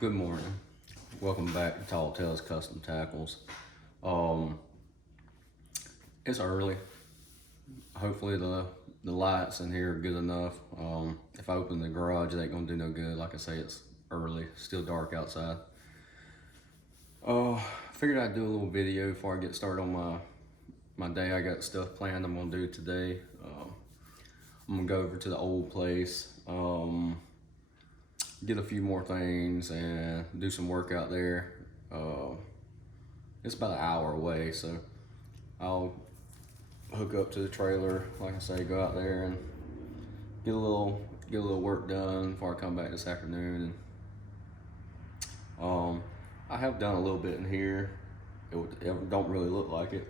Good morning. Welcome back to Tall Tales Custom Tackles. It's early. Hopefully the lights in here are good enough. If I open the garage, it ain't gonna do no good. Like I say, it's early, still dark outside. Figured I'd do a little video before I get started on my day. I got stuff planned I'm gonna do today. I'm gonna go over to the old place. Get a few more things and do some work out there. It's about an hour away, so I'll hook up to the trailer, like I say, go out there and get a little work done before I come back this afternoon. And I have done a little bit in here. It don't really look like it.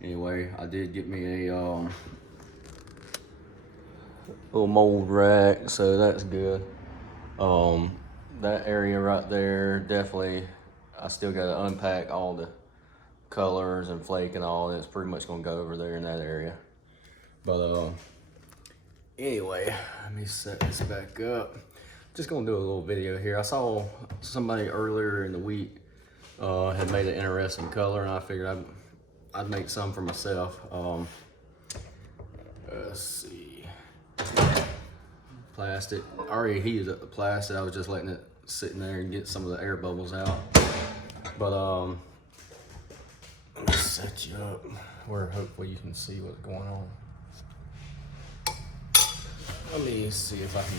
Anyway, I did get me a little mold rack, so that's good. That area right there, definitely, I still gotta unpack all the colors and flake and all. It's pretty much gonna go over there in that area. But anyway, let me set this back up. Just gonna do a little video here. I saw somebody earlier in the week had made an interesting color, and I figured I'd make some for myself. Let's see. Plastic. I already heated up the plastic. I was just letting it sit in there and get some of the air bubbles out. But let me set you up where hopefully you can see what's going on. Let me see if I can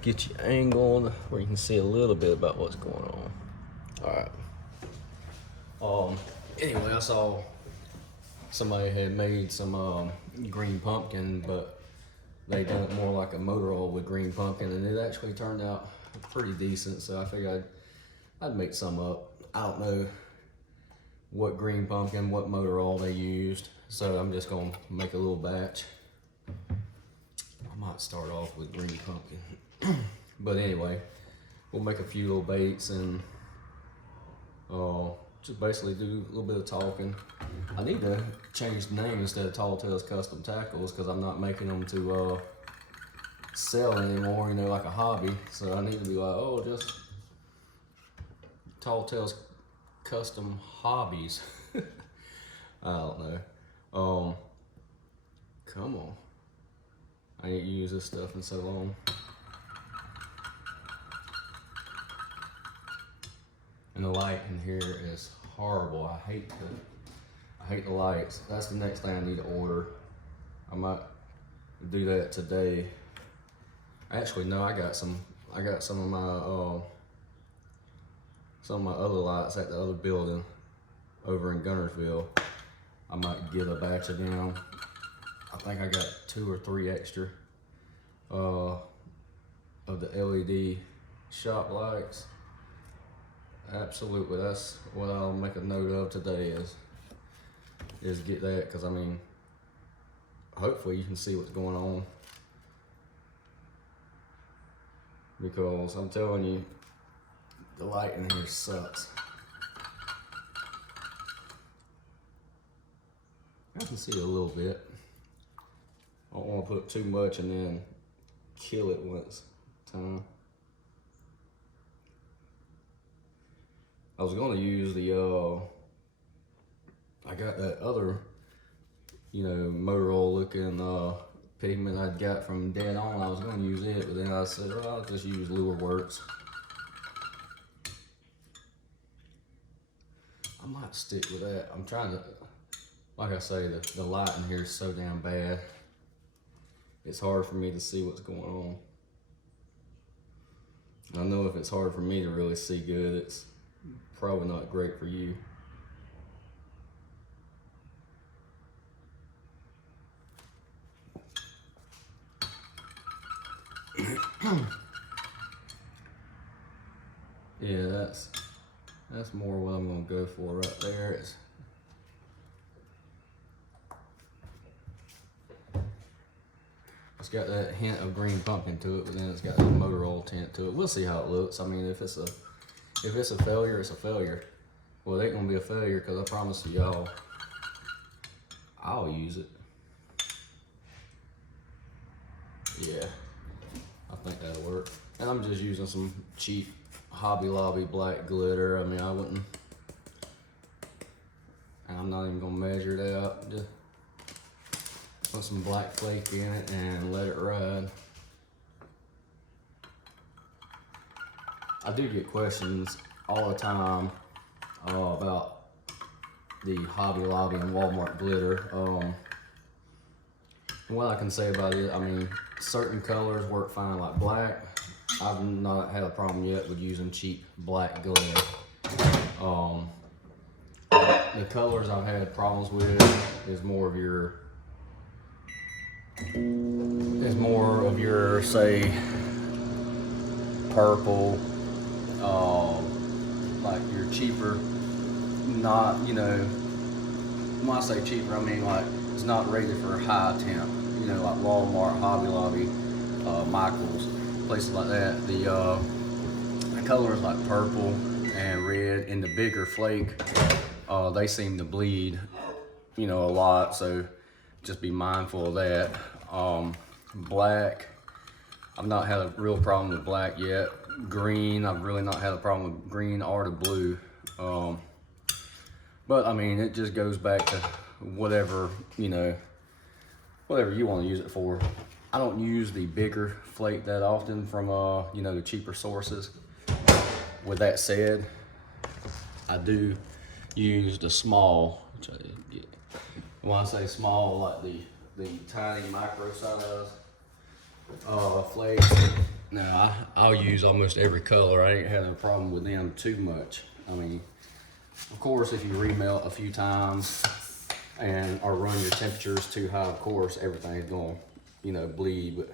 get you angled where you can see a little bit about what's going on. All right. Anyway, I saw somebody had made some green pumpkin, but they done it more like a motor oil with green pumpkin, and it actually turned out pretty decent. So I figured I'd make some up. I don't know what green pumpkin, what motor oil they used, so I'm just gonna make a little batch. I might start off with green pumpkin. But anyway, we'll make a few little baits and just basically do a little bit of talking. I need to change the name instead of Tall Tales Custom Tackles, because I'm not making them to sell anymore, you know, like a hobby. So I need to be like, oh, just Tall Tales Custom Hobbies. I don't know. Come on. I ain't used this stuff in so long. And the light in here is horrible. I hate the lights. That's the next thing I need to order. I might do that today. Actually, no, I got some of my other lights at the other building over in Gunnersville. I might get a batch of them. I think I got 2 or 3 extra of the LED shop lights. Absolutely, that's what I'll make a note of today is get that, because I mean, hopefully you can see what's going on, because I'm telling you, the light in here sucks. I can see a little bit. I don't want to put too much and then kill it once time. I was going to use I got that other, you know, motor oil looking pigment I'd got from Dead On. I was going to use it, but then I said, well, I'll just use Lure Works. I might stick with that. I'm trying to, like I say, the light in here is so damn bad. It's hard for me to see what's going on. I know if it's hard for me to really see good, it's probably not great for you. Yeah, that's more what I'm gonna go for right there. It's got that hint of green pumpkin to it, but then it's got a motor oil tint to it. We'll see how it looks. I mean, if it's a failure, it's a failure. Well, it ain't gonna be a failure, because I promise you y'all, I'll use it. Yeah, I think that'll work. And I'm just using some cheap Hobby Lobby black glitter. I mean, I wouldn't, and I'm not even gonna measure it out. Just put some black flake in it and let it ride. I do get questions all the time about the Hobby Lobby and Walmart glitter. What I can say about it, I mean, certain colors work fine, like black. I've not had a problem yet with using cheap black glitter. The colors I've had problems with is more of your, say, purple, like your cheaper, not, you know, when I say cheaper, I mean like it's not rated for high temp, you know, like Walmart, Hobby Lobby, Michaels, places like that. The colors like purple and red and the bigger flake, they seem to bleed, you know, a lot, so just be mindful of that. Black, I've not had a real problem with black yet. Green, I've really not had a problem with green or the blue. But I mean, it just goes back to whatever, you know, whatever you want to use it for. I don't use the bigger flake that often from, you know, the cheaper sources. With that said, I do use the small, which I didn't get. When I say small, like the tiny micro size flakes. Now, I'll use almost every color. I ain't had a problem with them too much. I mean, of course, if you remelt a few times or run your temperatures too high, of course, everything's going to, you know, bleed. But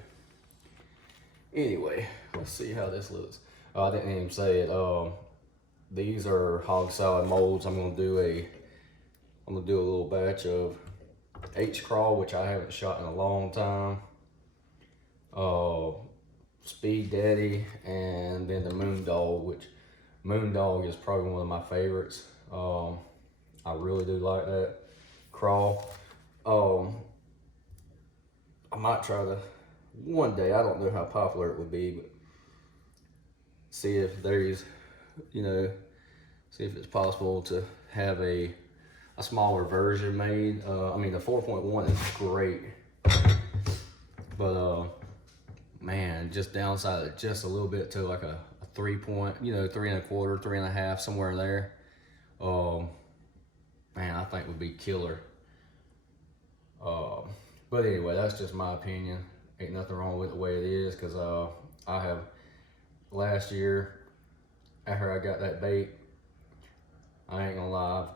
anyway, let's see how this looks. I didn't even say it. These are hog salad molds. I'm gonna do a little batch of H-Crawl, which I haven't shot in a long time. Speed Daddy, and then the Moondog, which Moondog is probably one of my favorites. I really do like that crawl. I might try to one day, I don't know how popular it would be, but see if there's, you know, see if it's possible to have a smaller version made. I mean, the 4.1 is great, but man, just downside it just a little bit to like a 3 point, you know, 3 1/4, 3 1/2, somewhere there. Man, I think would be killer. But anyway, that's just my opinion. Ain't nothing wrong with the way it is, because I have, last year, after I got that bait, I ain't gonna lie,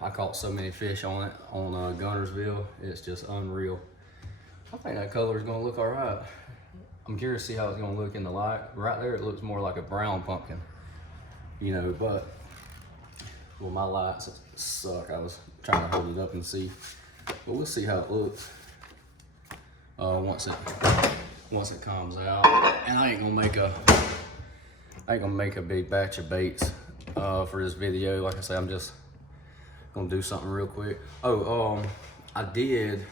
I caught so many fish on it, on Gunnersville. It's just unreal. I think that color is gonna look all right. I'm curious to see how it's gonna look in the light. Right there, it looks more like a brown pumpkin, you know, but, well, my lights suck. I was trying to hold it up and see, but we'll see how it looks once it comes out. And I ain't gonna make a big batch of baits for this video. Like I say, I'm just gonna do something real quick. I did,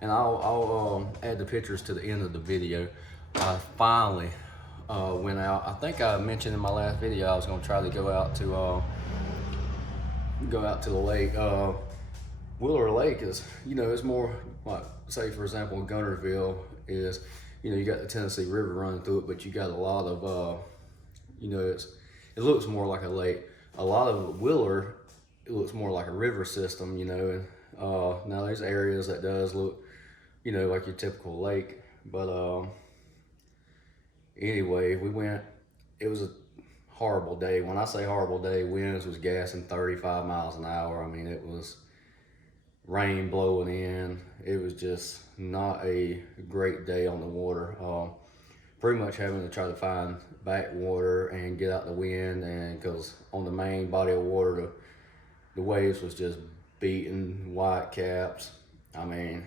and I'll add the pictures to the end of the video. I finally went out. I think I mentioned in my last video I was gonna try to go out to the lake. Wheeler Lake is, you know, it's more like, say for example, Gunnersville is, you know, you got the Tennessee River running through it, but you got a lot of, you know, it looks more like a lake. A lot of Wheeler, it looks more like a river system, you know. And now there's areas that does look, you know, like your typical lake. But anyway, we went. It was a horrible day. When I say horrible day, winds was gassing 35 miles an hour. I mean, it was rain blowing in. It was just not a great day on the water. Pretty much having to try to find backwater and get out the wind, and because on the main body of water, the waves was just beating white caps. I mean,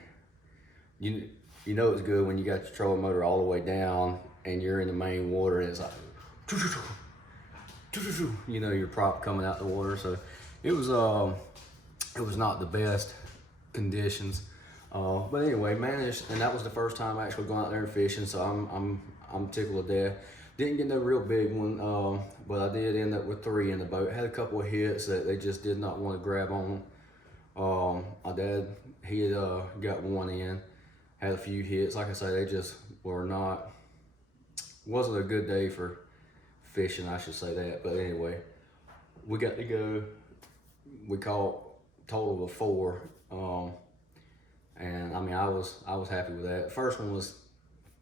you know it's good when you got your trolling motor all the way down and you're in the main water and it's like, you know, your prop coming out the water. So it was not the best conditions. But anyway, managed, and that was the first time actually going out there and fishing. So I'm tickled to death. Didn't get no real big one, but I did end up with 3 in the boat. Had a couple of hits that they just did not want to grab on. My dad, he had got 1 in, had a few hits. Like I say, they just were not. Wasn't a good day for fishing, I should say that. But anyway, we got to go. We caught a total of 4. And I mean, I was happy with that. First one was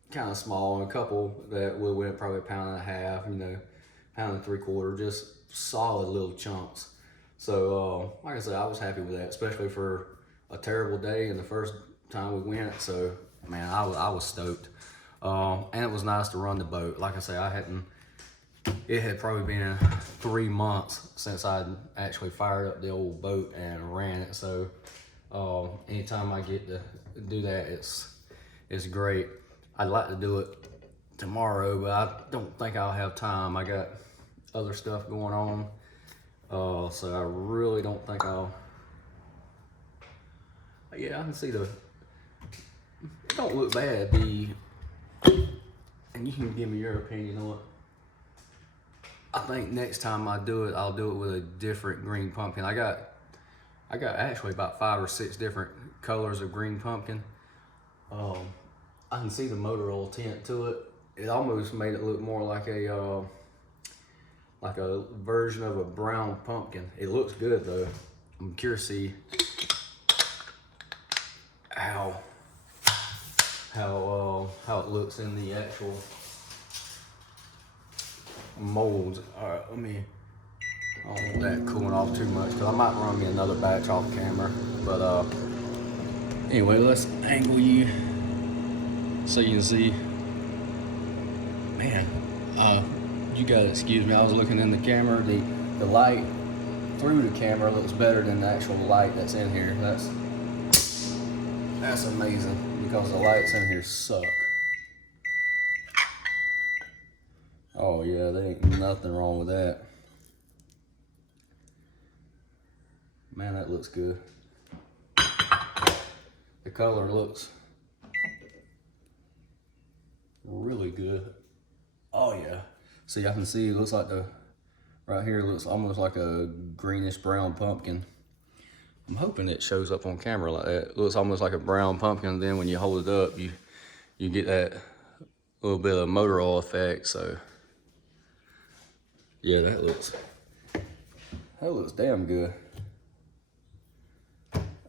kind of small, and a couple that we went probably a pound and a half, you know, pound and 3/4, just solid little chunks. So like I said, I was happy with that, especially for a terrible day and the first time we went. So man, I was stoked. And it was nice to run the boat. Like I say, it had probably been 3 months since I'd actually fired up the old boat and ran it. So anytime I get to do that, it's great. I'd like to do it tomorrow, but I don't think I'll have time. I got other stuff going on, so I really don't think I'll. Yeah, I can see it don't look bad. And you can give me your opinion on it. I think next time I do it, I'll do it with a different green pumpkin. I got actually about 5 or 6 different colors of green pumpkin. I can see the motor oil tint to it. It almost made it look more like a version of a brown pumpkin. It looks good though. I'm curious to see how it looks in the actual molds. All right, I don't want that cooling off too much because I might run me another batch off camera. But anyway, let's angle you so you can see. Man, you gotta excuse me. I was looking in the camera. The light through the camera looks better than the actual light that's in here. That's amazing because the lights in here suck. Oh yeah, there ain't nothing wrong with that. Man, that looks good. The color looks really good. Oh yeah. See, I can see it looks like right here looks almost like a greenish brown pumpkin. I'm hoping it shows up on camera like that. It looks almost like a brown pumpkin. Then when you hold it up, you get that little bit of motor oil effect. So yeah, that looks damn good.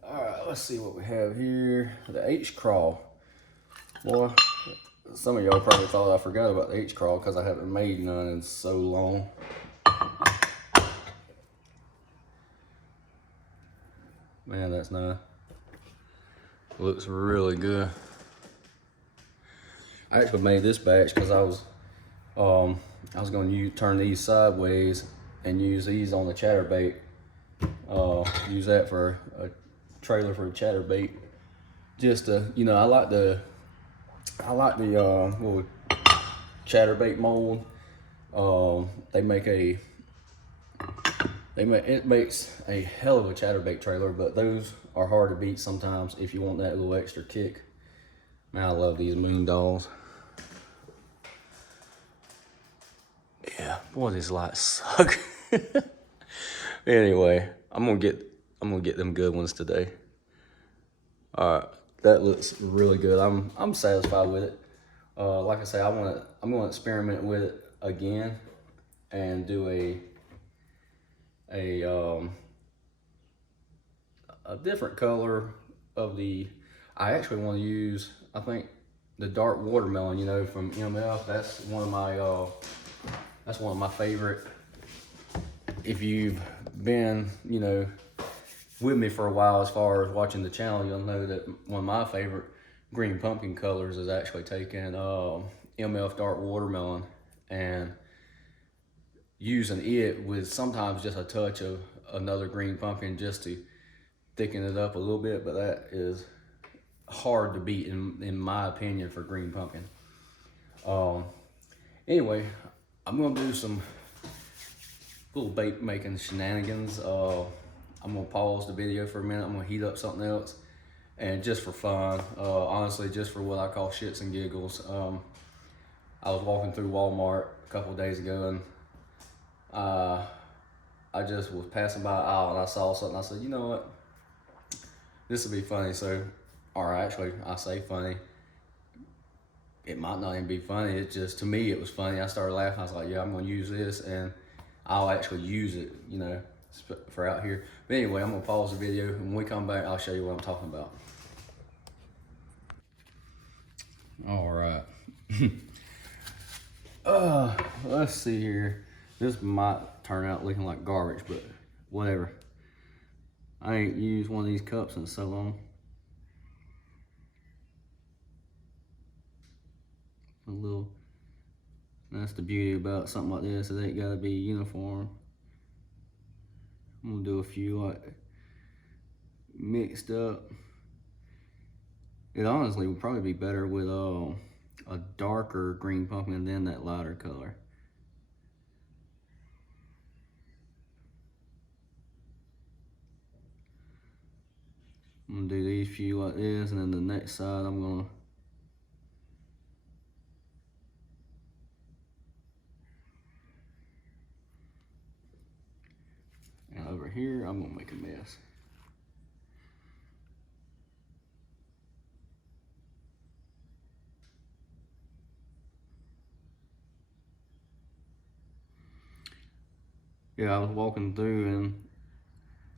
All right, let's see what we have here. The H-crawl. Boy, some of y'all probably thought I forgot about the H-crawl because I haven't made none in so long. Man, that's nice. Looks really good. I actually made this batch because I was going to turn these sideways and use these on the chatterbait. Use that for a trailer for a chatterbait. Just you know, I like the little chatterbait mold. It makes a hell of a chatterbait trailer, but those are hard to beat sometimes if you want that little extra kick. Man, I love these moon dolls. Yeah, boy, these lights suck. Anyway, I'm gonna get them good ones today. All right, that looks really good. I'm satisfied with it. Like I say, I'm gonna experiment with it again and do a different color of the. I actually want to use, I think, the dark watermelon. You know, from MF. That's one of my favorite. If you've been, you know, with me for a while as far as watching the channel, you'll know that one of my favorite green pumpkin colors is actually taking MF dark watermelon and using it with sometimes just a touch of another green pumpkin just to thicken it up a little bit, but that is hard to beat in my opinion for green pumpkin. Anyway, I'm gonna do some little bait making shenanigans. I'm gonna pause the video for a minute. I'm gonna heat up something else and just for fun, honestly, just for what I call shits and giggles. I was walking through Walmart a couple of days ago, and I just was passing by an aisle and I saw something. I said, you know what, this would be funny. So, or actually, I say funny. It might not even be funny. It just, to me, it was funny. I started laughing. I was like, yeah, I'm gonna use this, and I'll actually use it, you know, for out here. But anyway, I'm gonna pause the video, and when we come back, I'll show you what I'm talking about. All right. Let's see here. This might turn out looking like garbage, but whatever. I ain't used one of these cups in so long. A little, that's the beauty about something like this. It ain't gotta be uniform. I'm gonna do a few like mixed up. It honestly would probably be better with a darker green pumpkin than that lighter color. I'm gonna do these few like this, and then the next side I'm gonna and over here I'm gonna make a mess. Yeah, I was walking through and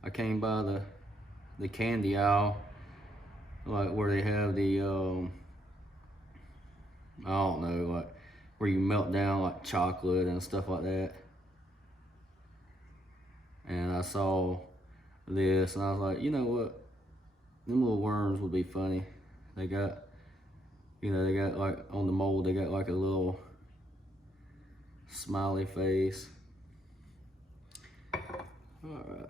I came by the candy aisle, like where they have the I don't know, like where you melt down like chocolate and stuff like that. And I saw this and I was like, you know what? Them little worms would be funny. They got, you know, they got like on the mold, they got like a little smiley face. All right,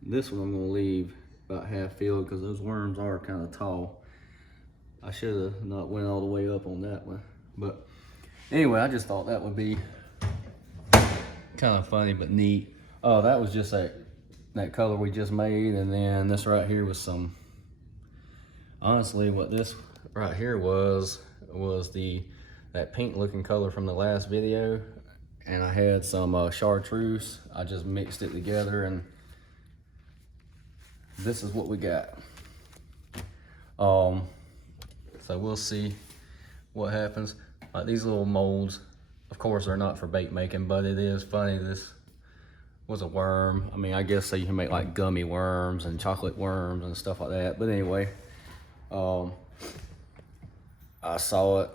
this one I'm gonna leave about half filled because those worms are kind of tall. I should have not went all the way up on that one. But anyway, I just thought that would be kind of funny but neat. Oh, that was just that color we just made, and then this right here was some, honestly what this right here was that pink looking color from the last video, and I had some chartreuse. I just mixed it together, and this is what we got. So we'll see what happens. Like these little molds, of course they're not for bait making, but it is funny. This was a worm. I mean, I guess so you can make like gummy worms and chocolate worms and stuff like that. But anyway, I saw it.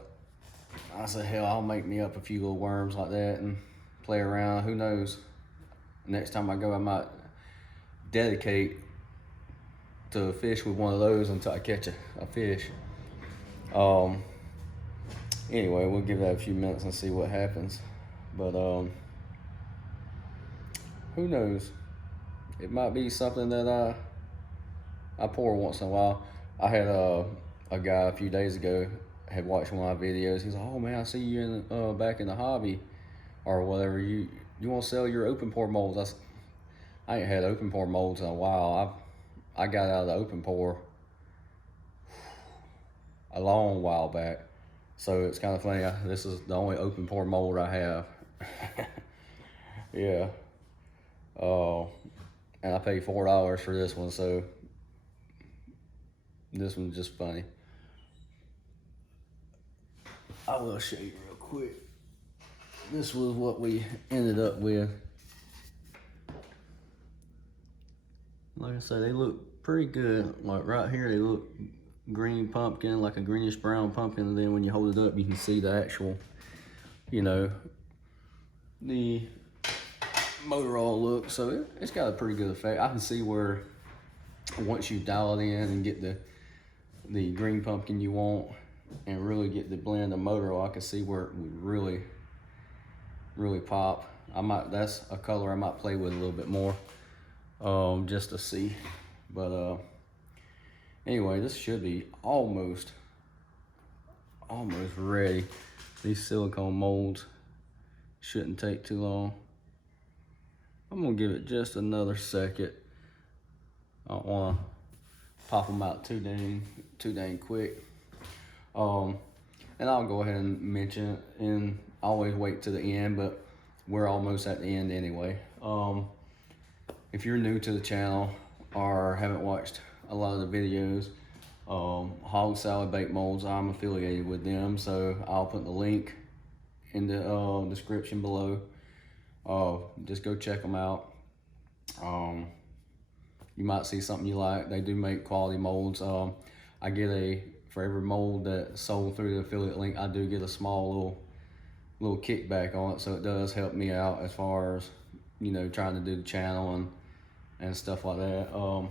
I said, hell, I'll make me up a few little worms like that and play around. Who knows? Next time I go, I might dedicate to a fish with one of those until I catch a fish. Anyway, we'll give that a few minutes and see what happens. But who knows? It might be something that I pour once in a while. I had a guy a few days ago had watched one of my videos. He's like, "Oh man, I see you in back in the hobby or whatever. You want to sell your open pour molds?" I ain't had open pour molds in a while. I got out of the open pour a long while back, so it's kind of funny. This is the only open pour mold I have. Yeah. And I paid $4 for this one, so this one's just funny. I will show you real quick. This was what we ended up with. Like I said, they look pretty good. Like right here, they look green pumpkin, like a greenish brown pumpkin, and then when you hold it up, you can see the actual, you know, the motor oil look. So it's got a pretty good effect. I can see where once you dial it in and get the green pumpkin you want and really get the blend of motor oil, I can see where it would really pop. That's a color I might play with a little bit more, just to see. But anyway, this should be almost ready. These silicone molds shouldn't take too long. I'm gonna give it just another second. I don't wanna pop them out too dang quick. And I'll go ahead and mention it, and I always wait to the end, but we're almost at the end anyway. If you're new to the channel or haven't watched a lot of the videos, Hog Salad Bake Molds, I'm affiliated with them, so I'll put the link in the description below. Just go check them out. You might see something you like. They do make quality molds. I get for every mold that's sold through the affiliate link, I do get a small little kickback on it, so it does help me out as far as, you know, trying to do the channel and stuff like that.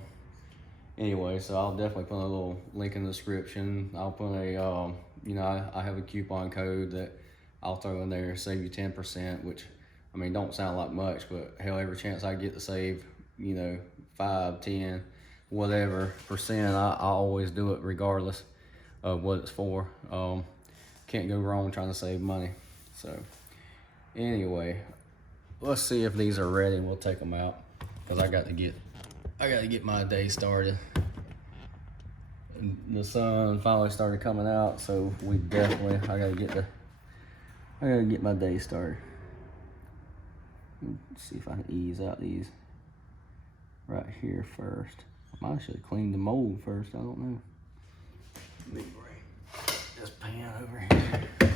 Anyway, so I'll definitely put a little link in the description. I'll put a, you know, I have a coupon code that I'll throw in there, save you 10%, which, I mean, don't sound like much, but hell, every chance I get to save, you know, 5, 10, whatever percent, I always do it regardless of what it's for. Can't go wrong trying to save money. So anyway, let's see if these are ready. We'll take them out because I got to get my day started. And the sun finally started coming out, so I gotta get my day started. Let's see if I can ease out these right here first. I might should have cleaned the mold first, I don't know. Let me bring this pan over here.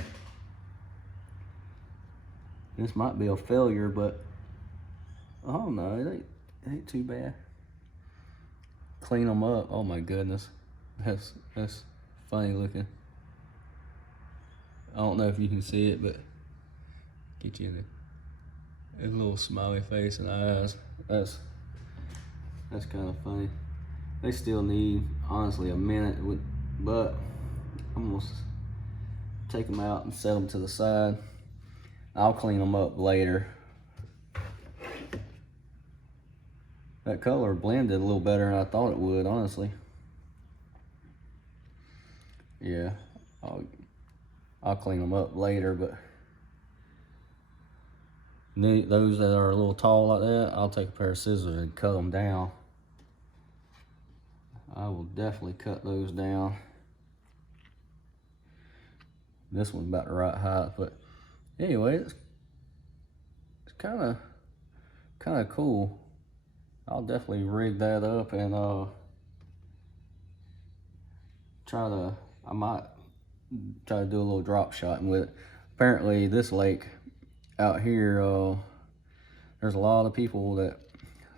This might be a failure, but oh no, it ain't too bad. Clean them up. Oh my goodness, that's funny looking. I don't know if you can see it, but get you in a little smiley face and eyes. That's kind of funny. They still need, honestly, a minute, but I'm gonna take them out and set them to the side. I'll clean them up later. That color blended a little better than I thought it would, honestly. Yeah, I'll clean them up later, but those that are a little tall like that, I'll take a pair of scissors and cut them down. I will definitely cut those down. This one's about the right height, but anyway, it's kind of cool. I'll definitely rig that up and I might try to do a little drop shotting with it. Apparently this lake out here, there's a lot of people that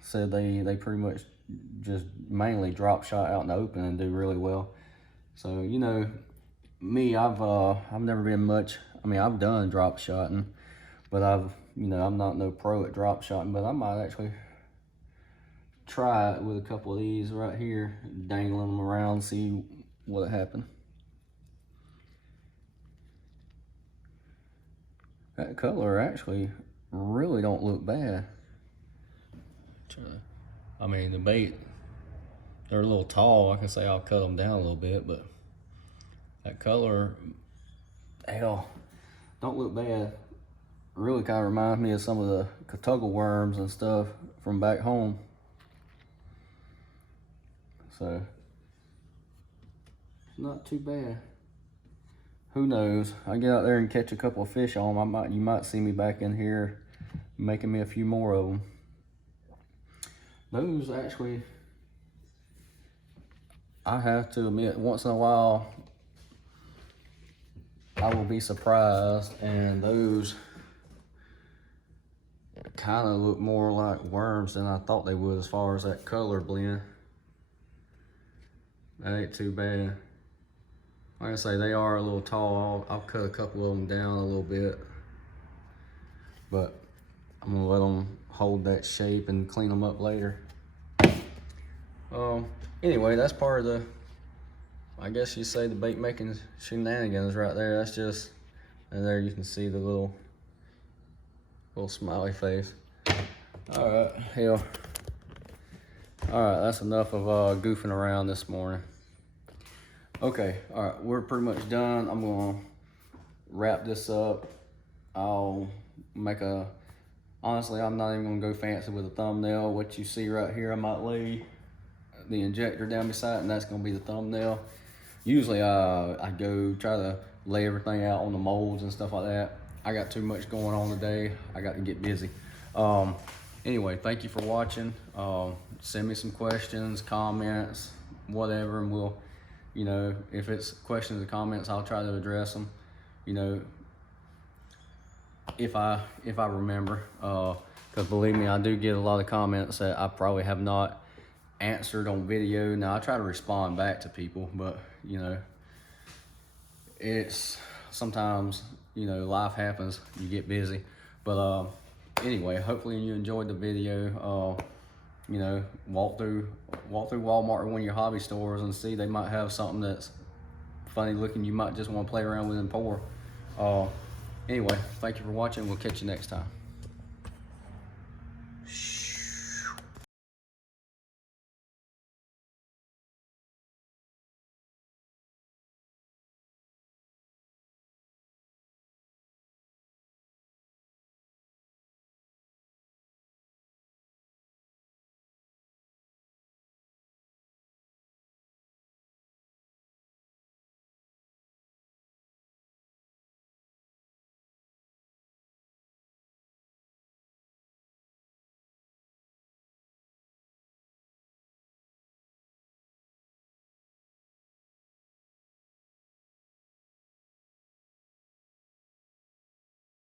said they pretty much just mainly drop shot out in the open and do really well. So, you know, me, I've never been much, I mean, I've done drop shotting, but you know, I'm not no pro at drop shotting, but I might actually try it with a couple of these right here, dangling them around, see what happened. That color actually really don't look bad. I mean, the bait, they're a little tall. I can say I'll cut them down a little bit, but that color, hell, don't look bad. Really kind of reminds me of some of the Catugga worms and stuff from back home. So, it's not too bad. Who knows? I get out there and catch a couple of fish on them. You might see me back in here making me a few more of them. Those actually, I have to admit, once in a while, I will be surprised, and those kind of look more like worms than I thought they would as far as that color blend. That ain't too bad. Like I say, they are a little tall. I'll cut a couple of them down a little bit, but I'm gonna let them hold that shape and clean them up later. Anyway, that's part of the, I guess you say, the bait making shenanigans right there. That's just, and there you can see the little smiley face. All right, hell. All right, that's enough of goofing around this morning. Okay, all right, we're pretty much done. I'm gonna wrap this up. I'll make honestly, I'm not even gonna go fancy with a thumbnail. What you see right here, I might lay the injector down beside it, and that's gonna be the thumbnail. Usually I go try to lay everything out on the molds and stuff like that. I got too much going on today. I got to get busy. Anyway, thank you for watching. Send me some questions, comments, whatever, and we'll, you know, if it's questions or comments, I'll try to address them, you know, if I remember, because believe me, I do get a lot of comments that I probably have not answered on video. Now I try to respond back to people, but you know, it's sometimes, you know, life happens, you get busy. But anyway, hopefully you enjoyed the video. You know, walk through Walmart or one of your hobby stores and see, they might have something that's funny looking you might just want to play around with and pour. Anyway, thank you for watching. We'll catch you next time.